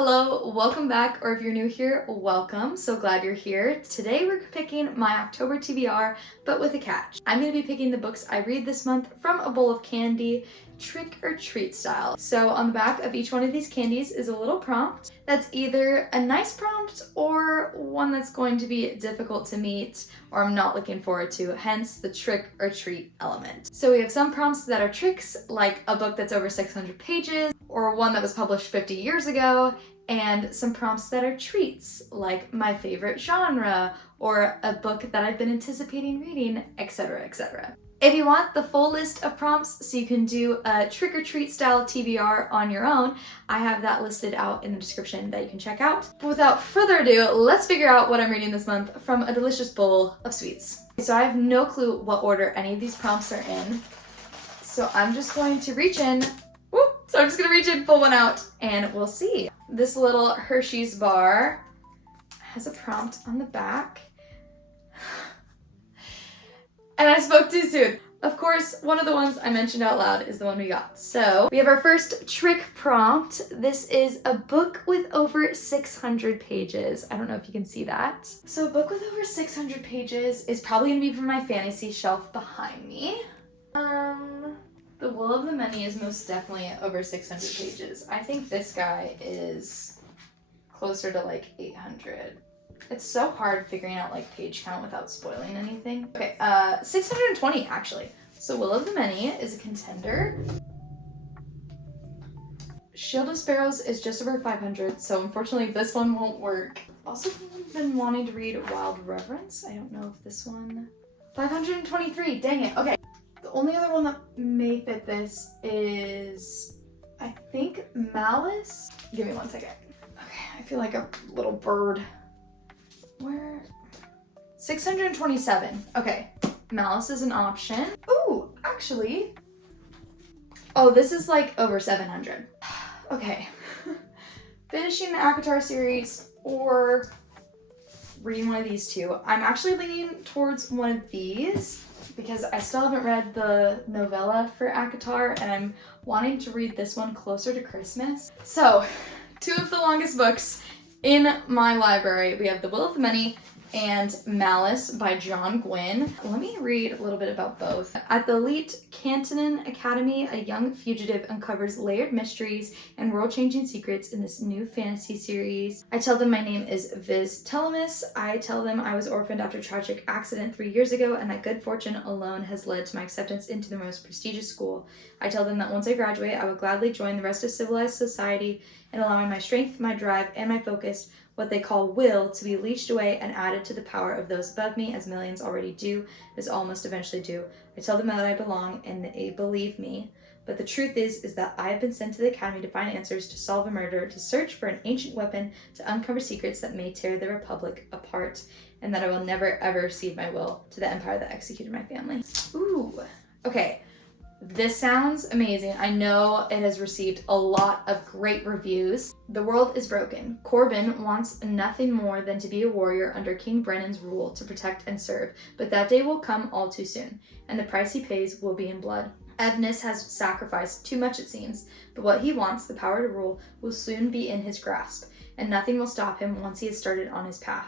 Hello, welcome back, or if you're new here, welcome. So glad you're here. Today we're picking my October TBR, but with a catch. I'm going to be picking the books I read this month from a bowl of candy, trick or treat style. So on the back of each one of these candies is a little prompt that's either a nice prompt or one that's going to be difficult to meet or I'm not looking forward to, hence the trick or treat element. So we have some prompts that are tricks, like a book that's over 600 pages or one that was published 50 years ago, and some prompts that are treats, like my favorite genre or a book that I've been anticipating reading, etc., etc. If you want the full list of prompts so you can do a trick or treat style TBR on your own, I have that listed out in the description that you can check out. But without further ado, let's figure out what I'm reading this month from a delicious bowl of sweets. So I have no clue what order any of these prompts are in. So I'm just going to reach in, pull one out, and we'll see. This little Hershey's bar has a prompt on the back. And I spoke too soon. Of course, one of the ones I mentioned out loud is the one we got. So we have our first trick prompt. This is a book with over 600 pages. I don't know if you can see that. So a book with over 600 pages is probably gonna be from my fantasy shelf behind me. The Will of the Many is most definitely over 600 pages. I think this guy is closer to like 800. It's so hard figuring out like page count without spoiling anything. Okay, 620 actually. So Will of the Many is a contender. Shield of Sparrows is just over 500, so unfortunately this one won't work. Also been wanting to read Wild Reverence. I don't know if this one... 523, dang it, okay. The only other one that may fit this is, I think, Malice. Give me 1 second. Okay, I feel like a little bird. Where? 627. Okay, Malice is an option. Ooh, actually. Oh, this is like over 700. Okay. Finishing the ACOTAR series or reading one of these two. I'm actually leaning towards one of these because I still haven't read the novella for ACOTAR and I'm wanting to read this one closer to Christmas. So, two of the longest books in my library. We have The Will of the Many and Malice by John Gwynne. Let me read a little bit about both. At the elite Cantonin Academy, a young fugitive uncovers layered mysteries and world-changing secrets in this new fantasy series. I tell them my name is Viz Telemus. I tell them I was orphaned after a tragic accident 3 years ago and that good fortune alone has led to my acceptance into the most prestigious school. I tell them that once I graduate, I will gladly join the rest of civilized society and allowing my strength, my drive, and my focus, what they call will, to be leached away and added to the power of those above me, as millions already do, as all must eventually do. I tell them that I belong, and they believe me. But the truth is that I have been sent to the academy to find answers, to solve a murder, to search for an ancient weapon, to uncover secrets that may tear the Republic apart, and that I will never ever cede my will to the empire that executed my family. Ooh, okay. This sounds amazing. I know it has received a lot of great reviews. The world is broken. Corbin wants nothing more than to be a warrior under King Brennan's rule to protect and serve, but that day will come all too soon, and the price he pays will be in blood. Evnus has sacrificed too much, it seems, but what he wants, the power to rule, will soon be in his grasp, and nothing will stop him once he has started on his path.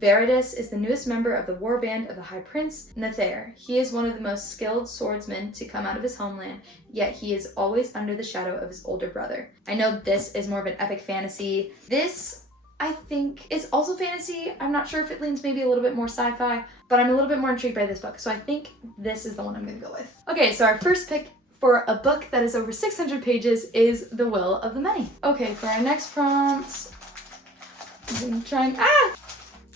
Veridus is the newest member of the warband of the High Prince, Nether. He is one of the most skilled swordsmen to come out of his homeland, yet he is always under the shadow of his older brother. I know this is more of an epic fantasy. This, I think, is also fantasy. I'm not sure if it leans maybe a little bit more sci-fi, but I'm a little bit more intrigued by this book, so I think this is the one I'm gonna go with. Okay, so our first pick for a book that is over 600 pages is The Will of the Many. Okay, for our next prompt, I'm trying,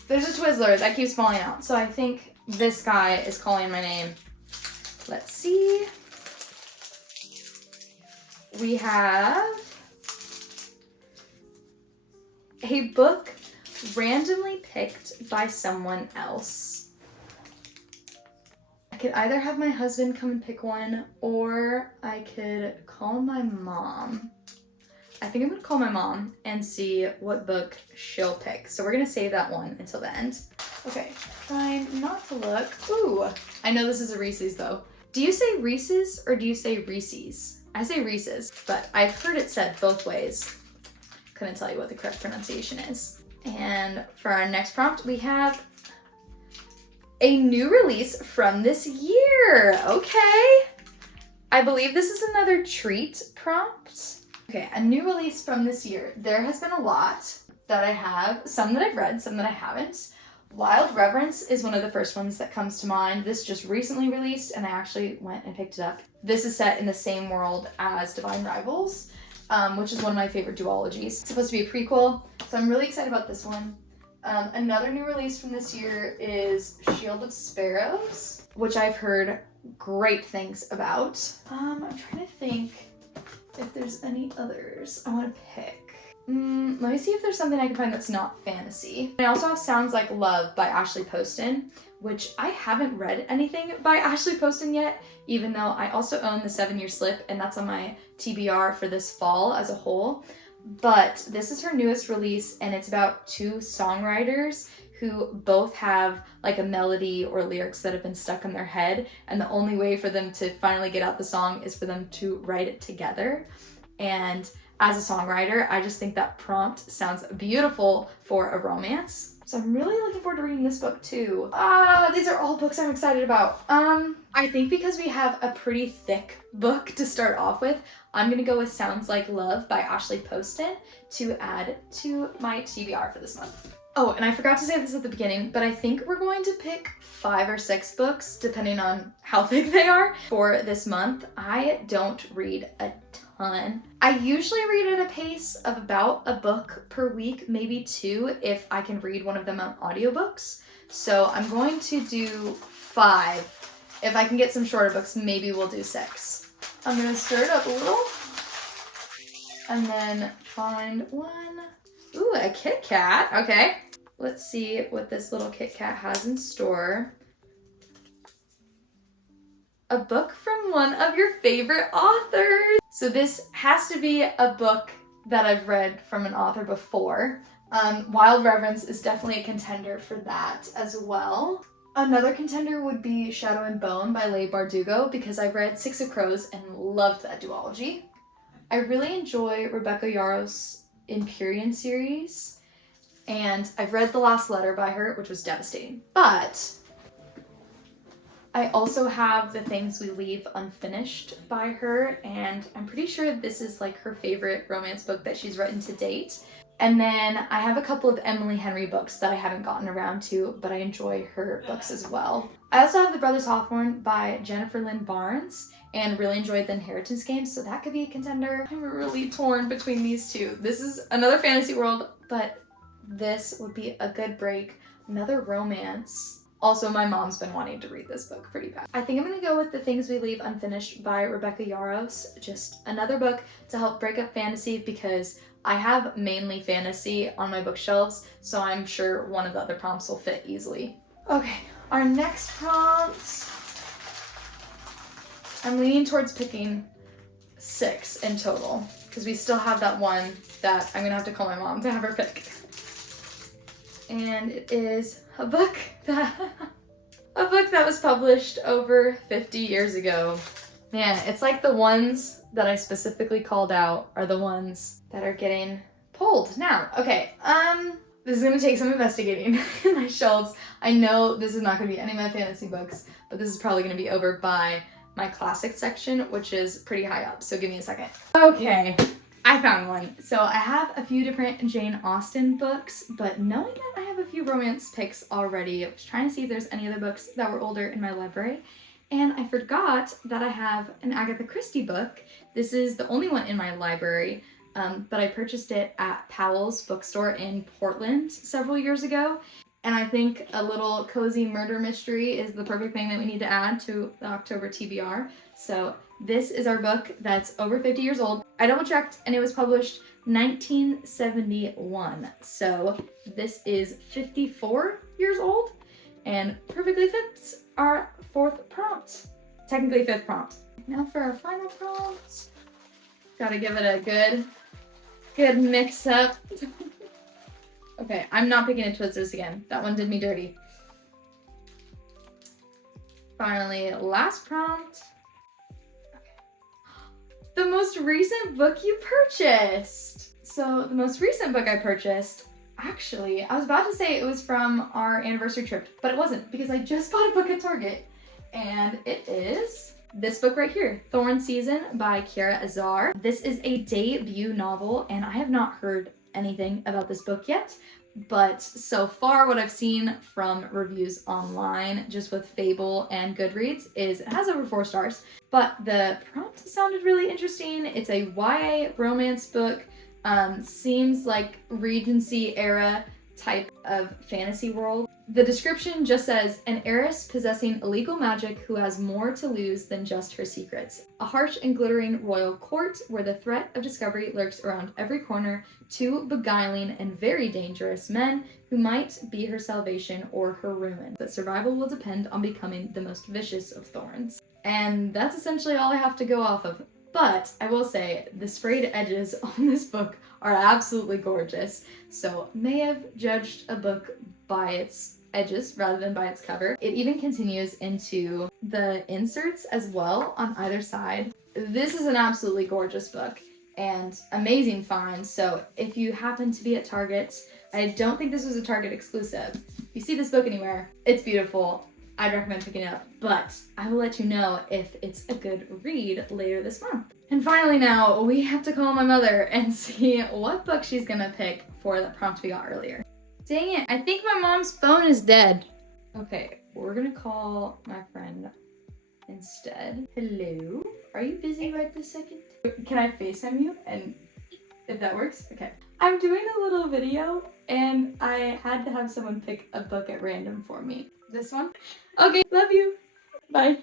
there's a Twizzler that keeps falling out. So I think this guy is calling my name. Let's see. We have a book randomly picked by someone else. I could either have my husband come and pick one or I could call my mom. I think I'm gonna call my mom and see what book she'll pick. So we're gonna save that one until the end. Okay, trying not to look. Ooh, I know this is a Reese's though. Do you say Reese's or do you say Reese's? I say Reese's, but I've heard it said both ways. couldn't tell you what the correct pronunciation is. And for our next prompt, we have a new release from this year. Okay. I believe this is another treat prompt. Okay, a new release from this year. There has been a lot that I have, some that I've read, some that I haven't. Wild Reverence is one of the first ones that comes to mind. This just recently released and I actually went and picked it up. This is set in the same world as Divine Rivals, which is one of my favorite duologies. It's supposed to be a prequel, so I'm really excited about this one. Another new release from this year is Shield of Sparrows, which I've heard great things about. I'm trying to think if there's any others I want to pick. Let me see if there's something I can find that's not fantasy. I also have Sounds Like Love by Ashley Poston, which I haven't read anything by Ashley Poston yet, even though I also own The 7-Year Slip, and that's on my TBR for this fall as a whole. But this is her newest release, and it's about two songwriters who both have like a melody or lyrics that have been stuck in their head, and the only way for them to finally get out the song is for them to write it together. And as a songwriter, I just think that prompt sounds beautiful for a romance. So I'm really looking forward to reading this book too. These are all books I'm excited about. I think because we have a pretty thick book to start off with, I'm gonna go with Sounds Like Love by Ashley Poston to add to my TBR for this month. Oh, and I forgot to say this at the beginning, but I think we're going to pick 5 or 6 books, depending on how thick they are, for this month. I don't read a ton. I usually read at a pace of about a book per week, maybe 2 if I can read one of them on audiobooks. So I'm going to do 5. If I can get some shorter books, maybe we'll do 6. I'm gonna stir it up a little and then find one. Ooh, a Kit Kat. Okay. Let's see what this little Kit Kat has in store. A book from one of your favorite authors. So this has to be a book that I've read from an author before. Wild Reverence is definitely a contender for that as well. Another contender would be Shadow and Bone by Leigh Bardugo, because I read Six of Crows and loved that duology. I really enjoy Rebecca Yarros' Empyrean series, and I've read The Last Letter by her, which was devastating. But I also have The Things We Leave Unfinished by her, and I'm pretty sure this is like her favorite romance book that she's written to date. And then I have a couple of Emily Henry books that I haven't gotten around to, but I enjoy her books as well. I also have The Brothers Hawthorne by Jennifer Lynn Barnes, and really enjoyed The Inheritance Games, so that could be a contender. I'm really torn between these two. This is another fantasy world, but this would be a good break. Another romance. Also, my mom's been wanting to read this book pretty bad. I think I'm gonna go with The Things We Leave Unfinished by Rebecca Yarros. Just another book to help break up fantasy, because I have mainly fantasy on my bookshelves, so I'm sure one of the other prompts will fit easily. Okay, our next prompt. I'm leaning towards picking 6 in total, because we still have that one that I'm gonna have to call my mom to have her pick. And it is a book that was published over 50 years ago. Man, it's like the ones that I specifically called out are the ones that are getting pulled now. Okay, this is gonna take some investigating in my shelves. I know this is not gonna be any of my fantasy books, but this is probably gonna be over by my classic section, which is pretty high up, so give me a second. Okay, I found one. So I have a few different Jane Austen books, but knowing that I have a few romance picks already, I was trying to see if there's any other books that were older in my library, and I forgot that I have an Agatha Christie book. This is the only one in my library, but I purchased it at Powell's bookstore in Portland several years ago. And I think a little cozy murder mystery is the perfect thing that we need to add to the October TBR. So this is our book that's over 50 years old. I double checked and it was published 1971. So this is 54 years old and perfectly fits our 4th prompt. Technically 5th prompt. Now for our final prompt. Gotta give it a good mix up. Okay, I'm not picking a Twizzlers again. That one did me dirty. Finally, last prompt. Okay. The most recent book you purchased. So the most recent book I purchased, actually, I was about to say it was from our anniversary trip, but it wasn't because I just bought a book at Target. And it is this book right here, Thorn Season by Kiara Azar. This is a debut novel, and I have not heard anything about this book yet, but so far what I've seen from reviews online, just with Fable and Goodreads, is it has over 4 stars. But the prompt sounded really interesting. It's a YA romance book. Seems like Regency era type of fantasy world. The description just says, an heiress possessing illegal magic who has more to lose than just her secrets. A harsh and glittering royal court where the threat of discovery lurks around every corner, 2 beguiling and very dangerous men who might be her salvation or her ruin. But survival will depend on becoming the most vicious of thorns. And that's essentially all I have to go off of. But I will say, the sprayed edges on this book are absolutely gorgeous, so may have judged a book by its edges rather than by its cover. It even continues into the inserts as well on either side. This is an absolutely gorgeous book and amazing find, so if you happen to be at Target, I don't think this was a Target exclusive. If you see this book anywhere, it's beautiful. I'd recommend picking it up, but I will let you know if it's a good read later this month. And finally now, we have to call my mother and see what book she's gonna pick for the prompt we got earlier. Dang it, I think my mom's phone is dead. Okay, we're gonna call my friend instead. Hello, are you busy right this second? Can I FaceTime you? And if that works, okay. I'm doing a little video and I had to have someone pick a book at random for me. This one? Okay, love you. Bye.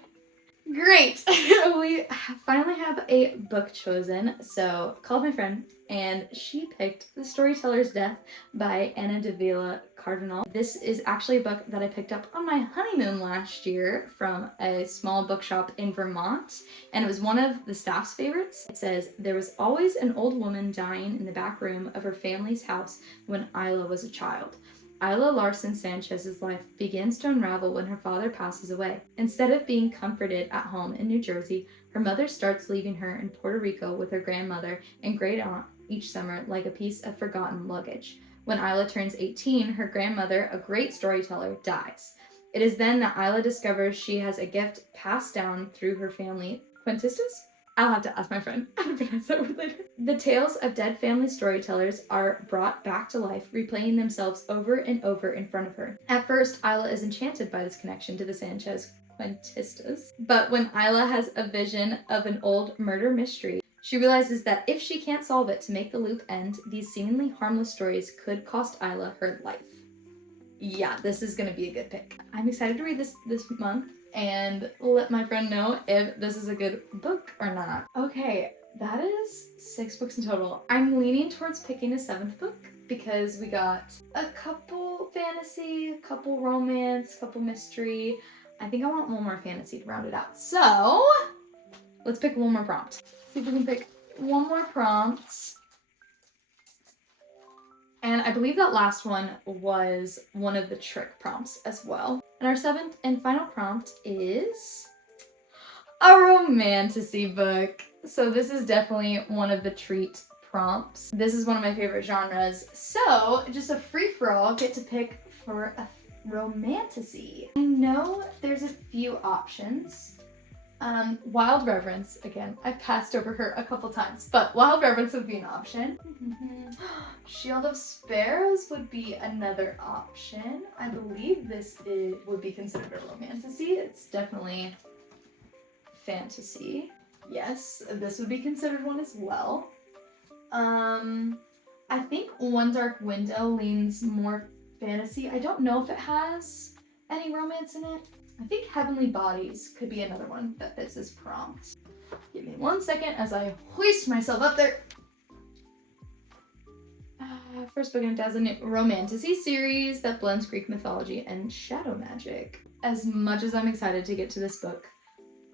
Great. We finally have a book chosen. So called my friend and she picked The Storyteller's Death by Anna Davila Cardinal. This is actually a book that I picked up on my honeymoon last year from a small bookshop in Vermont, and it was one of the staff's favorites. It says, there was always an old woman dying in the back room of her family's house when Isla was a child. Isla Larson Sanchez's life begins to unravel when her father passes away. Instead of being comforted at home in New Jersey, her mother starts leaving her in Puerto Rico with her grandmother and great aunt each summer like a piece of forgotten luggage. When Isla turns 18, her grandmother, a great storyteller, dies. It is then that Isla discovers she has a gift passed down through her family. Quintistas? I'll have to ask my friend how to pronounce that word later. The tales of dead family storytellers are brought back to life, replaying themselves over and over in front of her. At first, Isla is enchanted by this connection to the Sanchez Quintistas. But when Isla has a vision of an old murder mystery, she realizes that if she can't solve it to make the loop end, these seemingly harmless stories could cost Isla her life. Yeah, this is gonna be a good pick. I'm excited to read this month and let my friend know if this is a good book or not. Okay, that is 6 books in total. I'm leaning towards picking a 7th book because we got a couple fantasy, a couple romance, a couple mystery. I think I want one more fantasy to round it out. So let's pick one more prompt. See if we can pick one more prompt. And I believe that last one was one of the trick prompts as well. And our 7th and final prompt is a romantasy book. So this is definitely one of the treat prompts. This is one of my favorite genres. So just a free-for-all, get to pick for a romantasy. I know there's a few options. Wild Reverence, again, I've passed over her a couple times, but Wild Reverence would be an option. Shield of Sparrows would be another option. I believe this would be considered a romantasy. It's definitely fantasy. Yes, this would be considered one as well. I think One Dark Window leans more fantasy. I don't know if it has any romance in it. I think Heavenly Bodies could be another one that fits this prompt. Give me 1 second as I hoist myself up there. First book in a new romantasy series that blends Greek mythology and shadow magic. As much as I'm excited to get to this book,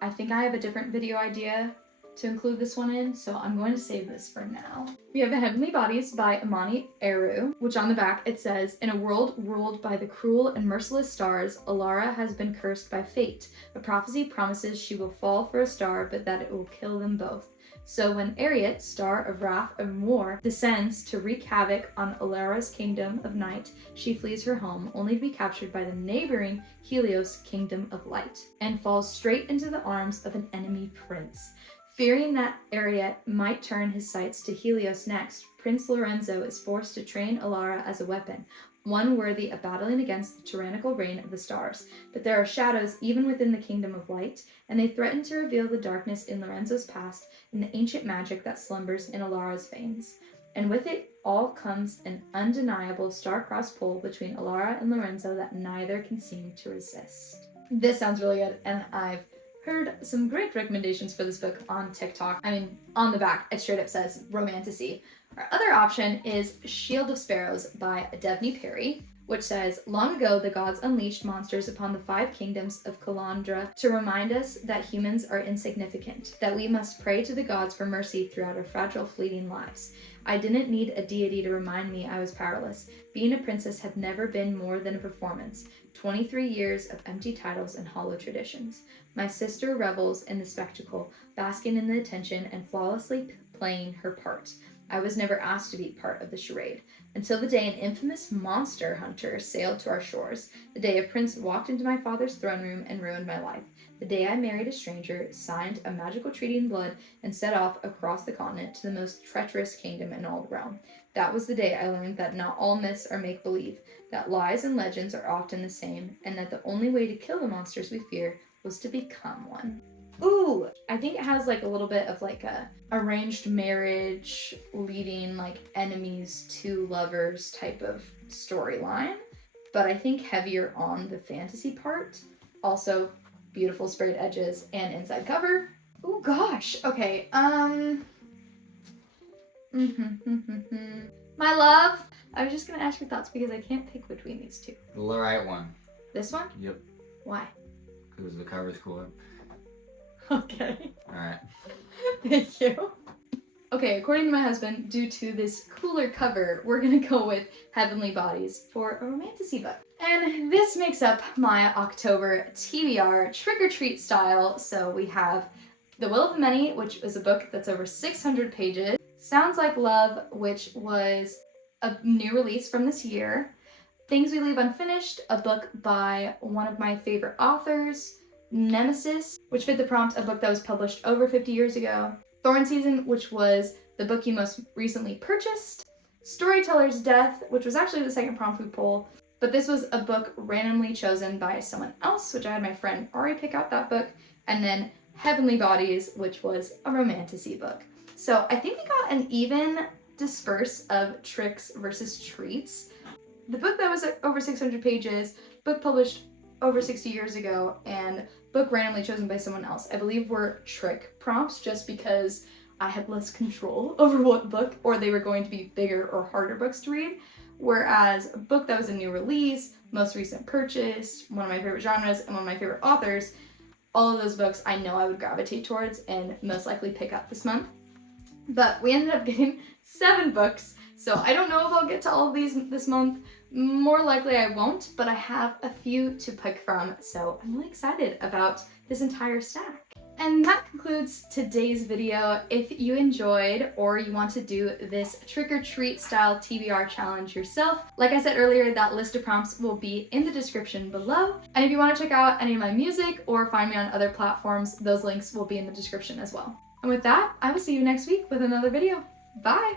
I think I have a different video idea to include this one in, so I'm going to save this for now. We have Heavenly Bodies by Amani Eru, which on the back it says, in a world ruled by the cruel and merciless stars, Alara has been cursed by fate. A prophecy promises she will fall for a star, but that it will kill them both. So when Ariat, star of wrath and war, descends to wreak havoc on Alara's kingdom of night, she flees her home, only to be captured by the neighboring Helios kingdom of light, and falls straight into the arms of an enemy prince. Fearing that Ariat might turn his sights to Helios next, Prince Lorenzo is forced to train Alara as a weapon, one worthy of battling against the tyrannical reign of the stars. But there are shadows even within the kingdom of light, and they threaten to reveal the darkness in Lorenzo's past and the ancient magic that slumbers in Alara's veins. And with it all comes an undeniable star-crossed pull between Alara and Lorenzo that neither can seem to resist. This sounds really good, and I've heard some great recommendations for this book on TikTok. I mean, on the back, it straight up says romantasy. Our other option is Shield of Sparrows by Devney Perry, which says, long ago the gods unleashed monsters upon the 5 kingdoms of Kalandra to remind us that humans are insignificant, that we must pray to the gods for mercy throughout our fragile, fleeting lives. I didn't need a deity to remind me I was powerless. Being a princess had never been more than a performance. 23 years of empty titles and hollow traditions. My sister revels in the spectacle, basking in the attention and flawlessly playing her part. I was never asked to be part of the charade, until the day an infamous monster hunter sailed to our shores, the day a prince walked into my father's throne room and ruined my life, the day I married a stranger, signed a magical treaty in blood, and set off across the continent to the most treacherous kingdom in all the realm. That was the day I learned that not all myths are make-believe, that lies and legends are often the same, and that the only way to kill the monsters we fear was to become one. Ooh, I think it has like a little bit of like a arranged marriage leading like enemies to lovers type of storyline, but I think heavier on the fantasy part. Also, beautiful sprayed edges and inside cover. Oh gosh, okay, My love, I was just gonna ask your thoughts because I can't pick between these two. The right one. This one? Yep. Why? Because the cover's cooler. Okay. Alright. Thank you. Okay, according to my husband, due to this cooler cover, we're gonna go with Heavenly Bodies for a romantasy book. And this makes up my October TBR trick-or-treat style. So we have The Will of the Many, which is a book that's over 600 pages. Sounds Like Love, which was a new release from this year. Things We Leave Unfinished, a book by one of my favorite authors. Nemesis, which fit the prompt, a book that was published over 50 years ago. Thorn Season, which was the book you most recently purchased. Storyteller's Death, which was actually the second prompt we pulled, but this was a book randomly chosen by someone else, which I had my friend Ari pick out that book. And then Heavenly Bodies, which was a romantasy book. So I think we got an even disperse of tricks versus treats. The book that was over 600 pages, book published over 60 years ago, and book randomly chosen by someone else, I believe were trick prompts just because I had less control over what book, or they were going to be bigger or harder books to read. Whereas a book that was a new release, most recent purchase, one of my favorite genres, and one of my favorite authors, all of those books I know I would gravitate towards and most likely pick up this month. But we ended up getting 7 books, so I don't know if I'll get to all of these this month. More likely I won't, but I have a few to pick from, so I'm really excited about this entire stack. And that concludes today's video. If you enjoyed or you want to do this trick-or-treat style TBR challenge yourself, like I said earlier, that list of prompts will be in the description below. And if you want to check out any of my music or find me on other platforms, those links will be in the description as well. And with that, I will see you next week with another video. Bye!